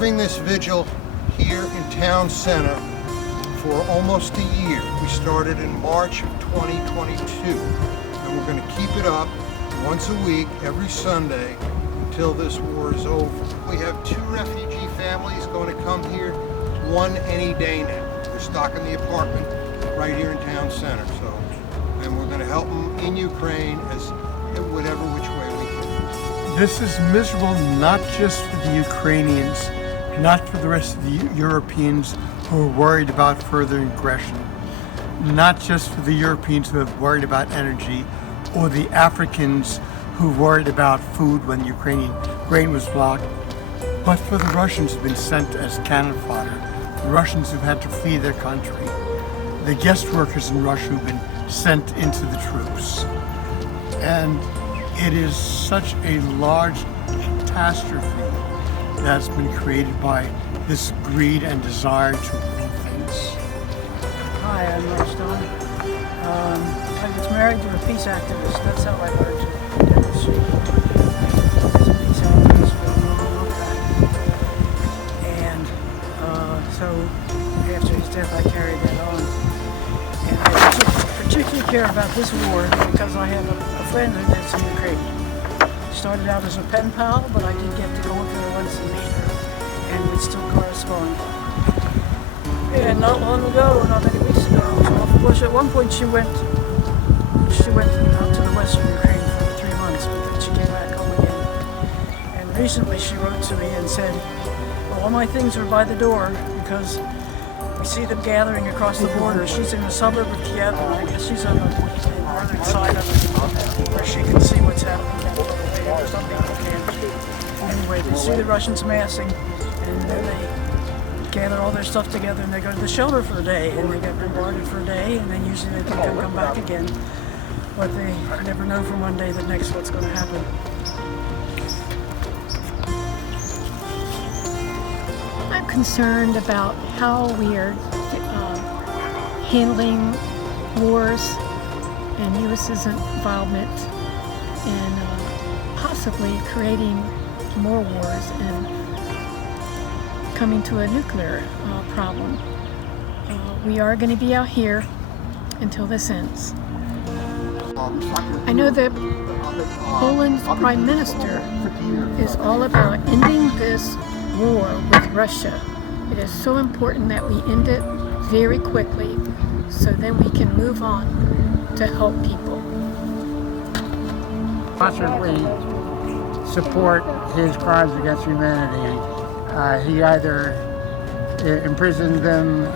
having this vigil here in Town Center for almost a year. We started in March of 2022, and we're going to keep it up once a week, every Sunday, until this war is over. We have 2 refugee families going to come here, one any day now. We're stocking the apartment right here in Town Center, and we're going to help them in Ukraine as whatever which way we can. This is miserable not just for the Ukrainians, not for the rest of the Europeans who are worried about further aggression, not just for the Europeans who are worried about energy, or the Africans who worried about food when Ukrainian grain was blocked, but for the Russians who've been sent as cannon fodder, the Russians who've had to flee their country, the guest workers in Russia who've been sent into the troops. And it is such a large catastrophe that's been created by this greed and desire to rule things. Hi, I'm Rose Dawn. I was married to a peace activist. That's how I learned to demonstrate. As a peace activist for a long time. And so after his death, I carried that on. And I particularly care about this war because I have a friend who lives in Ukraine. Started out as a pen pal, but I did get to go with her once and meet her, and we still correspond. And not long ago, not many weeks ago, of course at one point she went out to the western Ukraine for 3 months, but then she came back home again. And recently she wrote to me and said, well, all my things are by the door because we see them gathering across the border. She's in the suburb of Kiev, and I guess she's on the northern side of it, where she can see what's happening. Some people can't. Anyway, they see the Russians massing, and then they gather all their stuff together and they go to the shelter for a day, and they get bombarded for a day, and then usually they can come back again. But they never know from one day to the next what's going to happen. I'm concerned about how we are handling wars and U.S.'s involvement in possibly creating more wars and coming to a nuclear problem. We are going to be out here until this ends. I know that Poland's Prime Minister is all about ending this war with Russia. It is so important that we end it very quickly so then we can move on to help people. Constantly support his crimes against humanity. He either imprisons them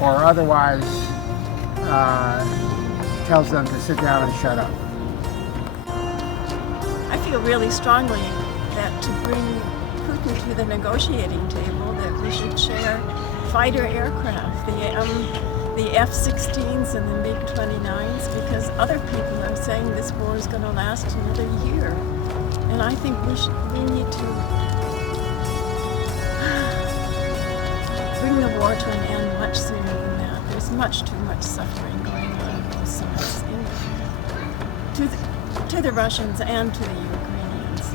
or otherwise tells them to sit down and shut up. I feel really strongly that to bring Putin to the negotiating table, that we should share fighter aircraft, the F-16s and the MiG-29s, because other people are saying this war is going to last another year. And I think we need to bring the war to an end much sooner than that. There's much too much suffering going on on both sides, to the Russians and to the Ukrainians.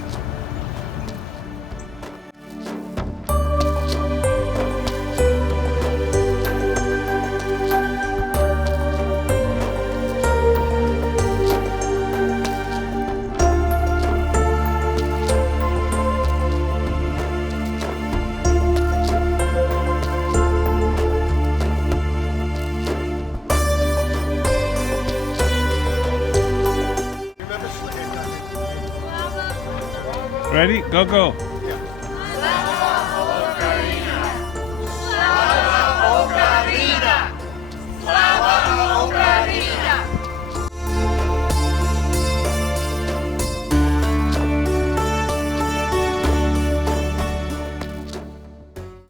Ready? Go, go.